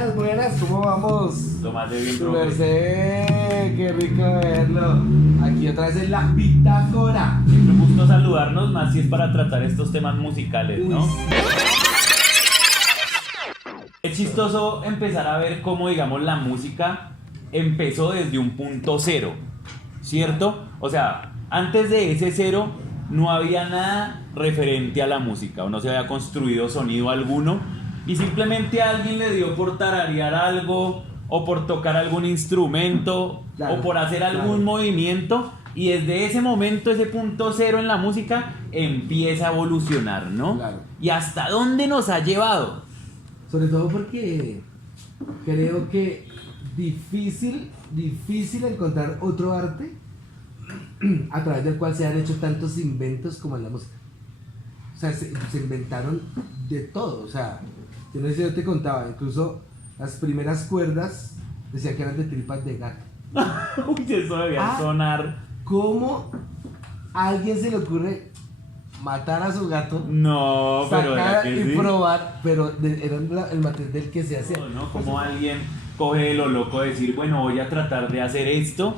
Buenas, buenas, ¿cómo vamos? Lo más de bien, Su profe. merced, qué rico verlo. Aquí otra vez en la bitácora. Siempre un gusto saludarnos, más si es para tratar estos temas musicales, ¿no? Es chistoso empezar a ver cómo, digamos, la música empezó desde un punto cero, ¿cierto? O sea, antes de ese cero no había nada referente a la música, o no se había construido sonido alguno, y simplemente alguien le dio por tararear algo, o por tocar algún instrumento, Claro, o por hacer algún movimiento, y desde ese momento, ese punto cero en la música, empieza a evolucionar, ¿no? Claro. ¿Y hasta dónde nos ha llevado? Sobre todo porque creo que difícil encontrar otro arte a través del cual se han hecho tantos inventos como en la música. O sea, se inventaron de todo. O sea, yo no sé si yo te contaba, incluso las primeras cuerdas decían que eran de tripas de gato. Uy, eso debía sonar. ¿Cómo a alguien se le ocurre matar a su gato? No, pero era Sacar que y sí. probar, pero era el material del que se hacía. ¿No? Como alguien coge de lo loco de decir, bueno, voy a tratar de hacer esto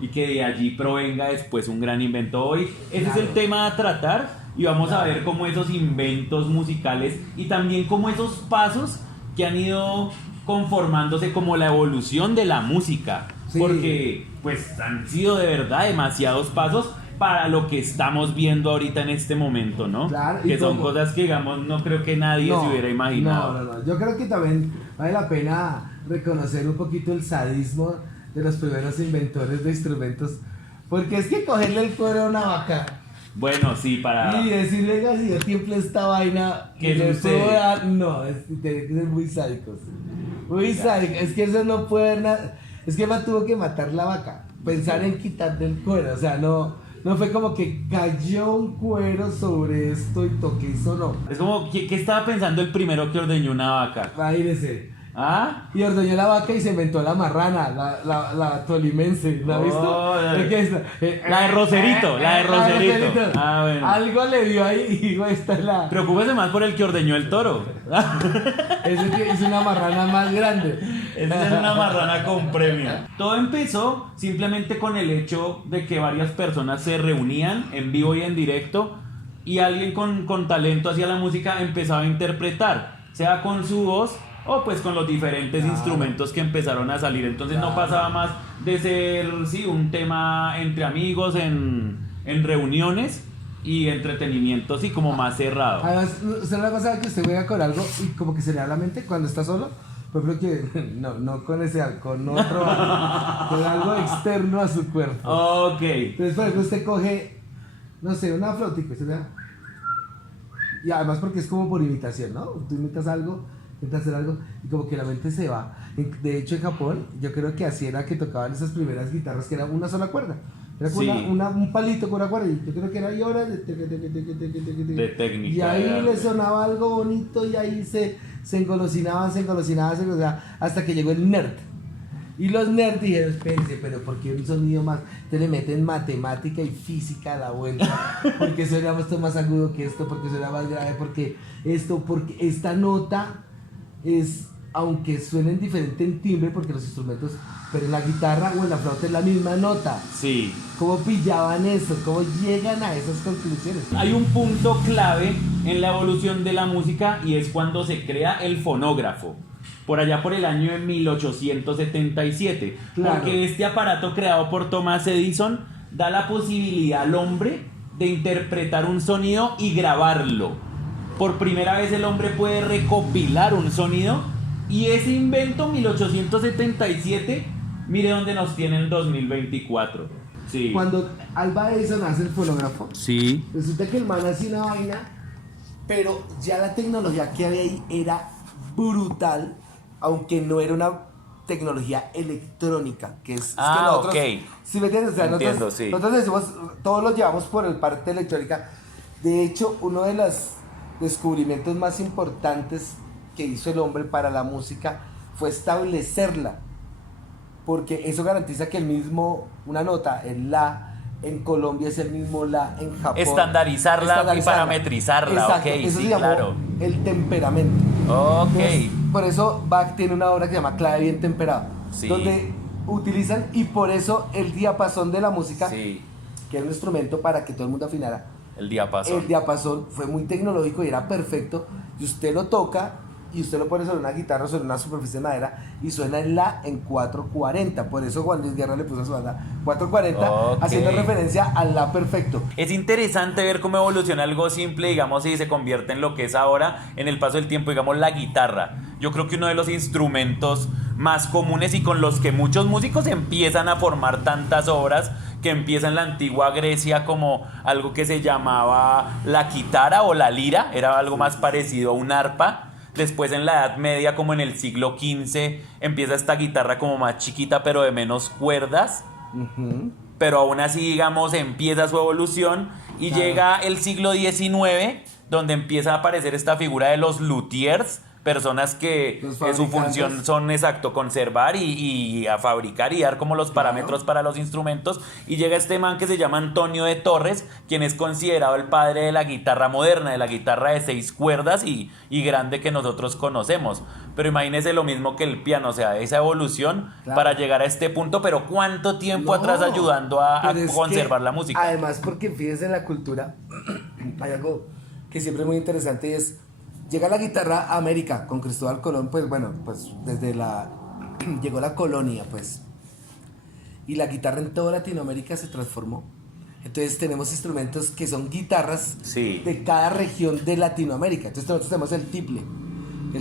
y que de allí provenga después un gran invento. Hoy ese Claro. es el tema a tratar y vamos a Claro. ver cómo esos inventos musicales y también cómo esos pasos que han ido conformándose como la evolución de la música. Sí. Porque pues han sido de verdad demasiados pasos para lo que estamos viendo ahorita en este momento, ¿no? Claro, y que son como- cosas que, digamos, no creo que nadie se hubiera imaginado. No. Yo creo que también vale la pena reconocer un poquito el sadismo de los primeros inventores de instrumentos. Porque es que cogerle el cuero a una vaca Bueno, sí, para... y decirle, venga, si yo tiempo esta vaina, ¿Qué le sucede? puedo dar. No, tiene que ser muy sádicos. Muy sádicos. Es que eso no puede haber nada. Es que él tuvo que matar la vaca. Pensar en quitarle el cuero. O sea, no fue como que cayó un cuero sobre esto y toque y sonó. Es como, ¿qué estaba pensando el primero que ordeñó una vaca? Imagínese. ¿Ah? Y ordeñó la vaca y se inventó la marrana, la tolimense, ¿la has visto? Oh, ¿De qué es? La de Roserito, la de Roserito. Ah, bueno. Algo le dio ahí y dijo, esta es la... Preocúpese más por el que ordeñó el toro. Ese que es una marrana más grande. Esa es una marrana con premio. Todo empezó simplemente con el hecho de que varias personas se reunían en vivo y en directo y alguien con talento hacia la música empezaba a interpretar, sea con su voz o pues con los diferentes Claro. instrumentos que empezaron a salir. Entonces no Claro. pasaba más de ser, sí, un tema entre amigos en reuniones y entretenimiento, sí, como más cerrado. Además, ¿usted no le ha pasado que usted juega con algo y como que se le da la mente cuando está solo? Por ejemplo que, no con ese, con otro, con algo externo a su cuerpo. Ok. Entonces, por ejemplo, usted coge, no sé, una flautica, usted le da- y además porque es como por imitación, ¿no? Tú imitas algo, intentas hacer algo y como que la mente se va. De hecho, en Japón, yo creo que así era que tocaban esas primeras guitarras, que era una sola cuerda. Era como Sí. un palito con una cuerda y yo creo que era ahí horas de De técnica. y ahí de le arte. sonaba algo bonito y ahí se engolosinaban, hasta que llegó el nerd. Y los nerds dijeron, espérense, pero ¿por qué un sonido más? Te le meten matemática y física a la vuelta. Porque suena esto más agudo que esto, porque suena más grave, porque esta nota es, aunque suenen diferente en timbre, porque los instrumentos, pero en la guitarra o en la flauta es la misma nota. Sí. ¿Cómo pillaban eso? ¿Cómo llegan a esas conclusiones? Hay un punto clave en la evolución de la música y es cuando se crea el fonógrafo. Por allá por el año de 1877. Claro. Porque este aparato creado por Thomas Edison da la posibilidad al hombre de interpretar un sonido y grabarlo. Por primera vez el hombre puede recopilar un sonido y ese invento 1877, mire dónde nos tiene el 2024. Sí. Cuando Alva Edison hace el fonógrafo, Sí. resulta que el man hacía una vaina, pero ya la tecnología que había ahí era brutal, aunque no era una tecnología electrónica, que es que nosotros, ok. ¿sí me entiendes? O sea, Entiendo, nosotros, sí. nosotros decimos, todos lo llevamos por el parte electrónica. De hecho, uno de los descubrimientos más importantes que hizo el hombre para la música fue establecerla, porque eso garantiza que el mismo, una nota, el la, en Colombia es el mismo la, en Japón. Estandarizarla y parametrizarla, Exacto, ok, eso sí, se llamó claro. el temperamento. Ok. Entonces, por eso Bach tiene una obra que se llama Clave bien temperado, Sí. donde utilizan, y por eso el diapasón de la música, Sí, que era un instrumento para que todo el mundo afinara, el diapasón. el diapasón fue muy tecnológico y era perfecto, y usted lo toca y usted lo pone sobre una guitarra, sobre una superficie de madera, y suena en la en 440. Por eso Juan Luis Guerra le puso a su banda 440, Ok. haciendo referencia al la perfecto. Es interesante ver cómo evoluciona algo simple, digamos, y se convierte en lo que es ahora, en el paso del tiempo, digamos, la guitarra. Yo creo que uno de los instrumentos más comunes y con los que muchos músicos empiezan a formar tantas obras, que empieza en la antigua Grecia como algo que se llamaba la quitara o la lira, era algo más parecido a un arpa. Después en la Edad Media, como en el siglo XV, empieza esta guitarra como más chiquita pero de menos cuerdas. Ujú. Pero aún así, digamos, empieza su evolución y Claro. llega el siglo XIX, donde empieza a aparecer esta figura de los luthiers, personas que Los su fabricantes. función son, exacto, conservar y a fabricar y dar como los Claro. parámetros para los instrumentos. Y llega este man que se llama Antonio de Torres, quien es considerado el padre de la guitarra moderna, de la guitarra de 6 cuerdas y grande que nosotros conocemos. Pero imagínese lo mismo que el piano, o sea, esa evolución Claro. para llegar a este punto, pero ¿cuánto tiempo No, atrás ayudando a pero es conservar que, la música? Además, porque fíjense en la cultura, hay algo que siempre es muy interesante y es, llega la guitarra a América con Cristóbal Colón, pues bueno, pues desde llegó la colonia, pues, y la guitarra en toda Latinoamérica se transformó. Entonces tenemos instrumentos que son guitarras Sí. de cada región de Latinoamérica. Entonces nosotros tenemos el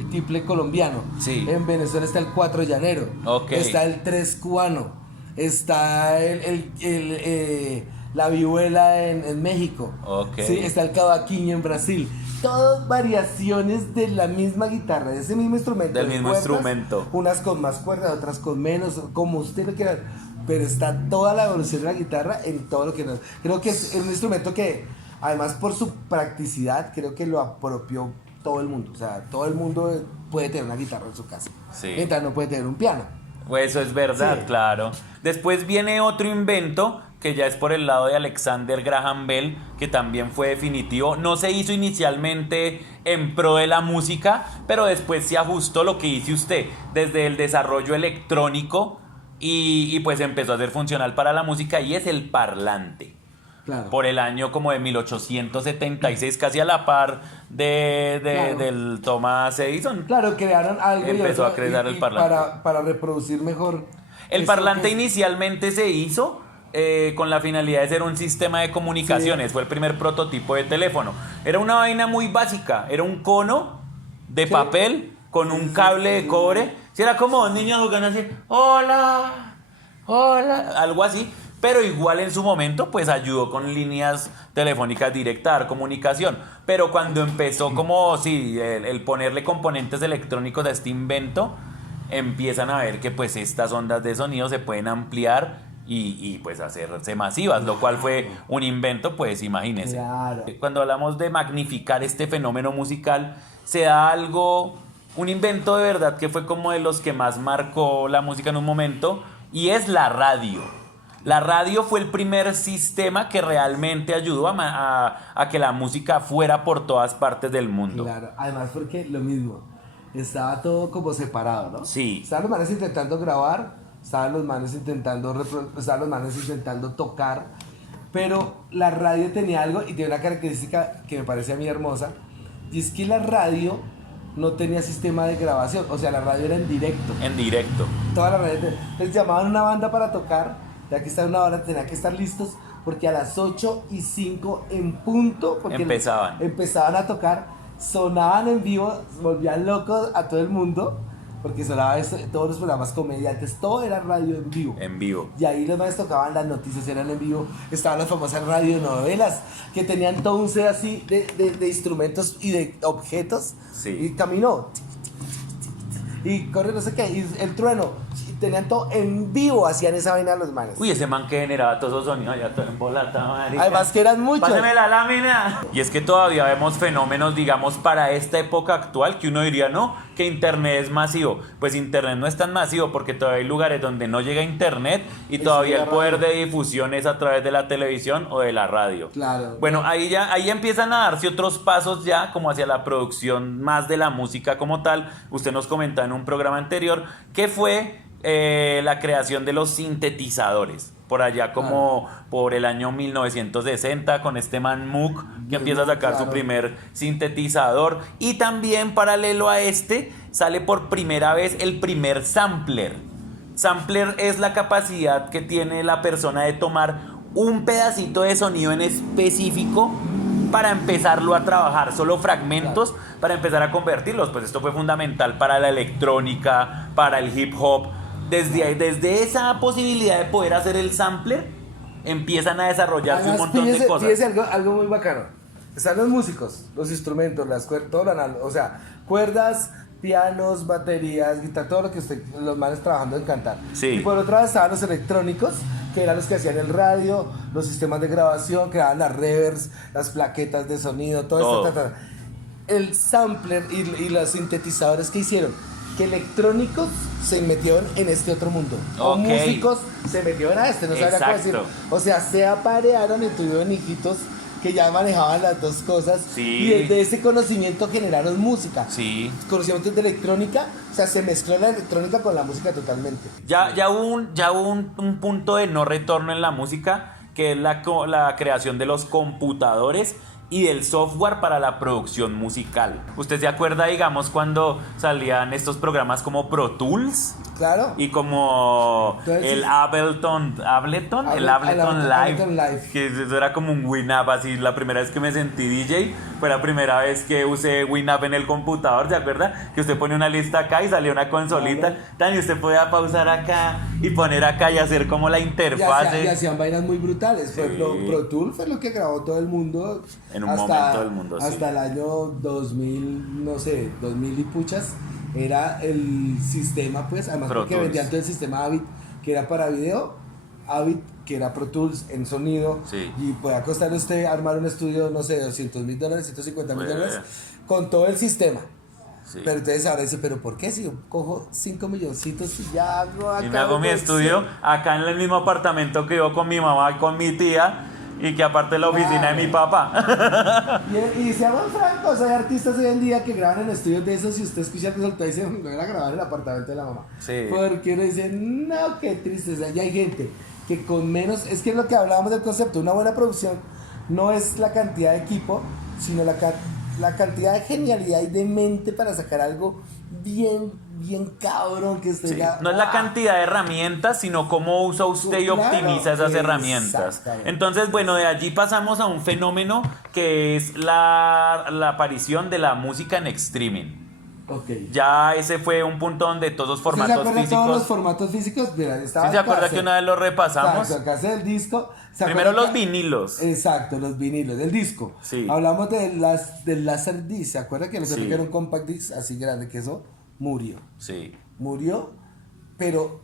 tiple colombiano. Sí. En Venezuela está el cuatro llanero. Ok. Está el tres cubano. Está la vihuela en México. Ok. Sí, está el cavaquinho en Brasil. Todas variaciones de la misma guitarra, de ese mismo instrumento. Del de mismo instrumento. Unas con más cuerdas, otras con menos, como usted lo quiera. Pero está toda la evolución de la guitarra en todo lo que nos... Creo que es un instrumento que, además por su practicidad, creo que lo apropió todo el mundo. O sea, todo el mundo puede tener una guitarra en su casa. Sí. Mientras no puede tener un piano. Pues eso es verdad, Sí. claro. Después viene otro invento que ya es por el lado de Alexander Graham Bell, que también fue definitivo. No se hizo inicialmente en pro de la música, pero después se ajustó lo que dice usted, desde el desarrollo electrónico y pues empezó a ser funcional para la música, y es el parlante. Claro. Por el año como de 1876, casi a la par Claro. del Thomas Edison. Claro, crearon algo Empezó a crear el parlante. Para reproducir mejor. El esto parlante que es- inicialmente se hizo con la finalidad de ser un sistema de comunicaciones. Sí. Fue el primer prototipo de teléfono. Era una vaina muy básica. Era un cono de Sí. papel con un cable de cobre. Sí, era como dos niños jugando así. Hola, hola, algo así. Pero igual en su momento pues ayudó con líneas telefónicas directas a dar comunicación. Pero cuando empezó como sí, el ponerle componentes electrónicos a este invento, empiezan a ver que pues estas ondas de sonido se pueden ampliar y pues hacerse masivas, lo cual fue un invento, pues imagínense. Claro. Cuando hablamos de magnificar este fenómeno musical, se da algo, un invento de verdad que fue como de los que más marcó la música en un momento, y es la radio. La radio fue el primer sistema que realmente ayudó a que la música fuera por todas partes del mundo. Claro, además porque lo mismo, estaba todo como separado, ¿no? Sí. Estaban los manes intentando grabar, estaban los manes intentando tocar, pero la radio tenía algo y tiene una característica que me parece a mí hermosa, y es que la radio no tenía sistema de grabación, o sea, la radio era en directo. En directo. Toda la radio. Les llamaban a una banda para tocar, ya que estaba una hora, tenían que estar listos, porque a las 8:05 en punto, porque empezaban a tocar, sonaban en vivo, volvían locos a todo el mundo, porque sonaba esto, todos los programas comediantes, todo era radio en vivo. En vivo. Y ahí los maestros tocaban, las noticias eran en vivo, estaban las famosas radionovelas, que tenían todo un set así de instrumentos y de objetos, Sí. y caminó, y corre no sé qué, y el trueno, tenían todo en vivo, hacían esa vaina los manes. Uy, ese man que generaba todos esos sonidos allá todo en bolata, marica. Además que eran muchos. Pásame la lámina. Y es que todavía vemos fenómenos, digamos, para esta época actual que uno diría, no, que internet es masivo. Pues internet no es tan masivo porque todavía hay lugares donde no llega internet y todavía el poder de difusión es a través de la televisión o de la radio. Claro. Bueno, ahí ya empiezan a darse otros pasos ya como hacia la producción más de la música como tal. Usted nos comentaba en un programa anterior que fue la creación de los sintetizadores. Por allá como por el año 1960 con este man Moog que empieza a sacar su primer sintetizador. Y también paralelo a este sale por primera vez el primer sampler. Sampler es la capacidad que tiene la persona de tomar un pedacito de sonido en específico para empezarlo a trabajar, solo fragmentos para empezar a convertirlos. Pues esto fue fundamental para la electrónica, para el hip hop. Desde esa posibilidad de poder hacer el sampler, empiezan a desarrollarse un montón de cosas. Fíjese algo muy bacano. Están los músicos, los instrumentos, las cuerdas, todo lo análogo, o sea, cuerdas, pianos, baterías, guitarra, todo lo que los manes trabajando en cantar. Sí. Y por otro lado estaban los electrónicos, que eran los que hacían el radio, los sistemas de grabación, creaban las reverbs, las plaquetas de sonido, todo esto. El sampler y los sintetizadores que hicieron, que electrónicos se metieron en este otro mundo. O músicos se metieron a este, no sabía cómo decir. O sea, se aparearon y tuvieron hijitos que ya manejaban las dos cosas. Sí. Y desde ese conocimiento generaron música. Sí. Conocimientos de electrónica, o sea, se mezcló la electrónica con la música totalmente. Ya hubo un punto de no retorno en la música, que es la creación de los computadores y del software para la producción musical. ¿Usted se acuerda, digamos, cuando salían estos programas como Pro Tools? Claro. Y como entonces, el Ableton Live, que eso era como un Winamp, así la primera vez que me sentí DJ fue la primera vez que usé Winamp en el computador, ¿se acuerda? Que usted pone una lista acá y salía una consolita, y usted podía pausar acá y poner acá y hacer como la interfase. Y hacían vainas muy brutales. Por ejemplo, Pro Tools fue lo que grabó todo el mundo. En un momento del mundo, sí. Hasta el año 2000, no sé, 2000 y puchas, era el sistema, pues, además Pro porque Tools. vendían todo el sistema Avid, que era para video, Avid, que era Pro Tools en sonido, Sí. y podía costarle usted armar un estudio, no sé, $200,000, $150,000, con todo el sistema. Sí. Pero entonces ahora dice, ¿pero por qué? Si yo cojo 5 milloncitos y ya hago acá. Y me hago mi estudio acá en el mismo apartamento que yo con mi mamá y con mi tía, y que aparte es la oficina de mi papá. Y seamos francos, hay artistas hoy en día que graban en estudios de esos y usted escucha el resultado y dice, me voy a grabar en el apartamento de la mamá. Sí. Porque uno dice, no, qué tristeza. Y hay gente que con menos, es que es lo que hablábamos del concepto, una buena producción no es la cantidad de equipo, sino la cantidad de genialidad y de mente para sacar algo bien cabrón que usted ya... No es la cantidad de herramientas, sino cómo usa usted y optimiza esas herramientas. Entonces, bueno, de allí pasamos a un fenómeno que es la aparición de la música en streaming. Okay. Ya ese fue un punto donde todos los formatos ¿Se físicos... todos los formatos físicos? Mira, estaba ¿Sí se acuerda que una vez lo repasamos? Exacto, acá hace el disco. Primero los vinilos. Exacto, los vinilos, del disco. Sí. Hablamos del Laserdisc, ¿se acuerda que nosotros que era un compact disc así grande que eso murió? Sí. Murió, pero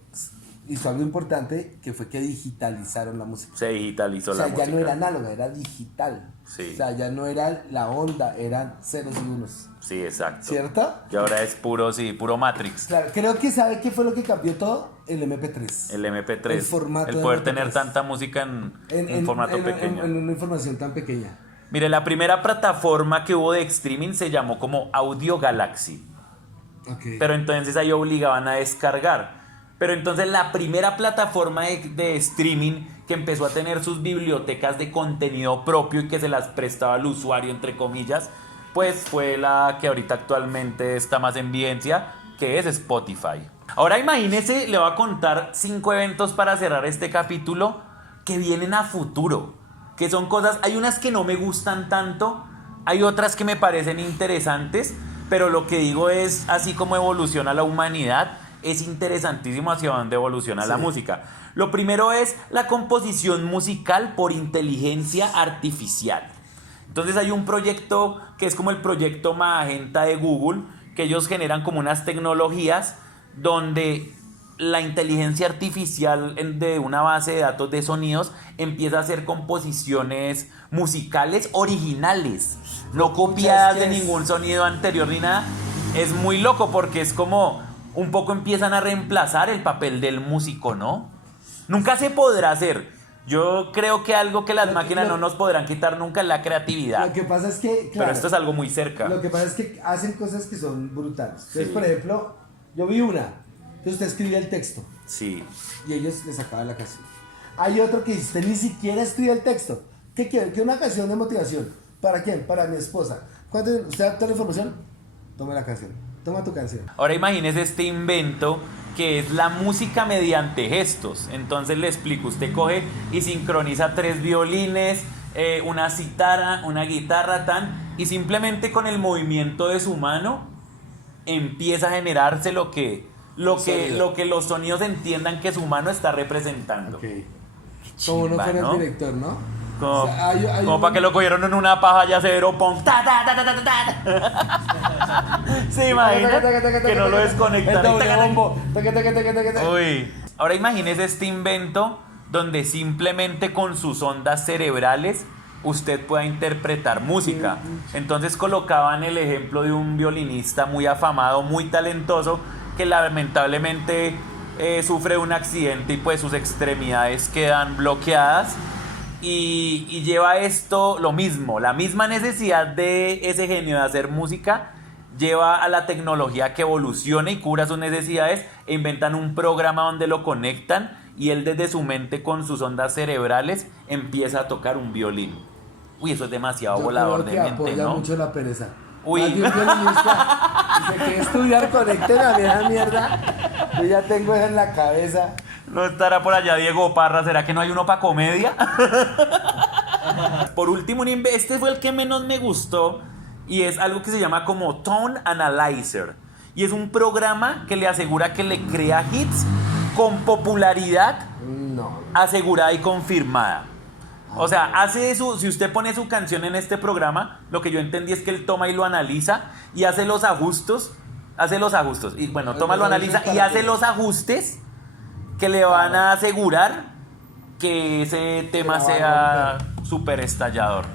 hizo algo importante que fue que digitalizaron la música. Se digitalizó la música. O sea, ya no era análoga, era digital. Sí. O sea, ya no era la onda, eran ceros y unos. Sí, exacto. ¿Cierto? Y ahora es puro Matrix. Claro, creo que ¿sabe qué fue lo que cambió todo? El MP3. El MP3. El formato el de poder MP3. tener tanta música en formato pequeño. En una información tan pequeña. Mire, la primera plataforma que hubo de streaming se llamó como Audio Galaxy. Okay. Pero entonces ahí obligaban a descargar. Pero entonces la primera plataforma de streaming que empezó a tener sus bibliotecas de contenido propio y que se las prestaba al usuario, entre comillas, pues fue la que ahorita actualmente está más en vigencia, que es Spotify. Ahora imagínese, le voy a contar 5 eventos para cerrar este capítulo que vienen a futuro, que son cosas, hay unas que no me gustan tanto, hay otras que me parecen interesantes, pero lo que digo es, así como evoluciona la humanidad, es interesantísimo hacia dónde evoluciona la música. Lo primero es la composición musical por inteligencia artificial. Entonces hay un proyecto que es como el proyecto Magenta de Google, que ellos generan como unas tecnologías donde la inteligencia artificial de una base de datos de sonidos empieza a hacer composiciones musicales originales, no copiadas de ningún sonido anterior ni nada. Es muy loco porque es como un poco empiezan a reemplazar el papel del músico, ¿no? Nunca se podrá hacer. Yo creo que algo que las máquinas no nos podrán quitar nunca es la creatividad. Lo que pasa es que, claro, pero esto es algo muy cerca. Lo que pasa es que hacen cosas que son brutales. Entonces, por ejemplo, yo vi una. Entonces usted escribía el texto. Sí. Y ellos le sacaban la canción. Hay otro que usted ni siquiera escribe el texto. ¿Qué quiere? ¿Qué una canción de motivación? ¿Para quién? Para mi esposa. ¿Cuánto usted da toda la información? Toma la canción. Toma tu canción. Ahora imagínese este invento que es la música mediante gestos. Entonces le explico, usted coge y sincroniza 3 violines, una cítara, una guitarra, y simplemente con el movimiento de su mano empieza a generarse lo que los sonidos entiendan que su mano está representando. Okay. Chimba, Como no fuera ¿no? el director, ¿no? Como, O sea, hay como para que lo cogieron en una paja ya severo pong. Ta, ta, ta, ta, ta, ta. ¿Se imagina? Que no lo desconectan. El doble bombo. Taca, taca, taca, taca, taca. Uy. Ahora imagínese este invento donde simplemente con sus ondas cerebrales usted pueda interpretar música. Entonces colocaban el ejemplo de un violinista muy afamado, muy talentoso, que lamentablemente sufre un accidente y pues sus extremidades quedan bloqueadas. Y lleva esto lo mismo, la misma necesidad de ese genio de hacer música, lleva a la tecnología que evolucione y cura sus necesidades e inventan un programa donde lo conectan y él desde su mente con sus ondas cerebrales empieza a tocar un violín. Uy, eso es demasiado Yo volador creo de que mente, apoya ¿no? mucho la pereza. Uy. Más de un violinista, si se quiere estudiar, conecten a vieja mierda. Yo ya tengo eso en la cabeza. No estará por allá Diego Parra, ¿será que no hay uno para comedia? Por último, este fue el que menos me gustó y es algo que se llama como Tone Analyzer. Y es un programa que le asegura que le crea hits con popularidad asegurada y confirmada. O sea, hace eso, si usted pone su canción en este programa, lo que yo entendí es que él toma y lo analiza y hace los ajustes, y bueno, toma, lo analiza y hace los ajustes que le van a asegurar que ese tema sea súper estallador.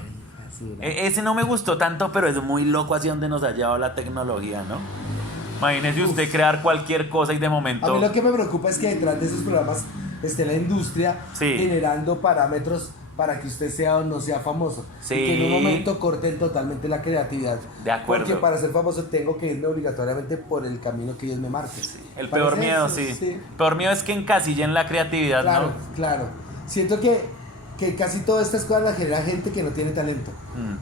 Ese no me gustó tanto, pero es muy loco hacia donde nos ha llevado la tecnología, ¿no? Imagínese usted crear cualquier cosa y de momento... A mí lo que me preocupa es que detrás de esos programas esté la industria generando parámetros para que usted sea o no sea famoso. Sí. Y que en un momento corten totalmente la creatividad. De acuerdo. Porque para ser famoso tengo que irme obligatoriamente por el camino que ellos me marquen. Sí. El peor miedo, eso? sí. El peor miedo es que encasillen la creatividad, claro, ¿no? Claro. Siento que casi todas estas cosas las genera gente que no tiene talento.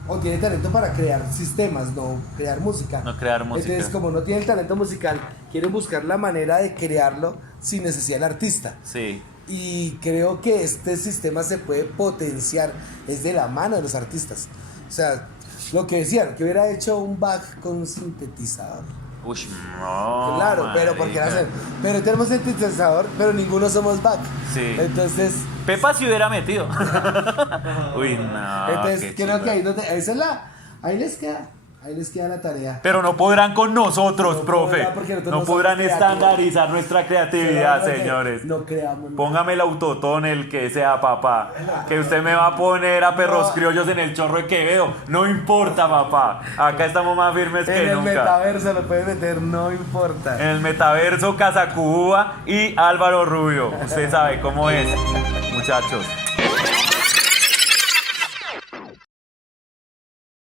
O tiene talento para crear sistemas, no crear música. No crear música. Entonces, como no tiene el talento musical, quieren buscar la manera de crearlo sin necesidad del artista. Sí. Y creo que este sistema se puede potenciar, es de la mano de los artistas. O sea, lo que decían, que hubiera hecho un Bach con un sintetizador. Uy, no. Claro, marica. pero porque pero tenemos sintetizador, pero ninguno somos Bach. Sí. Entonces, Pepa se hubiera metido. Uy, no. entonces creo que ahí ahí les queda la tarea. Pero no podrán con nosotros, No profe. podrán porque nosotros No no podrán somos creativos. estandarizar nuestra creatividad, señores. No creamos. Póngame el autotón, el que sea, papá. Que usted me va a poner a perros criollos en el Chorro de Quevedo. No importa, papá. Acá estamos más firmes que En el nunca. metaverso lo puede meter, no importa. En el metaverso, Casacúa y Álvaro Rubio. Usted sabe cómo es, muchachos.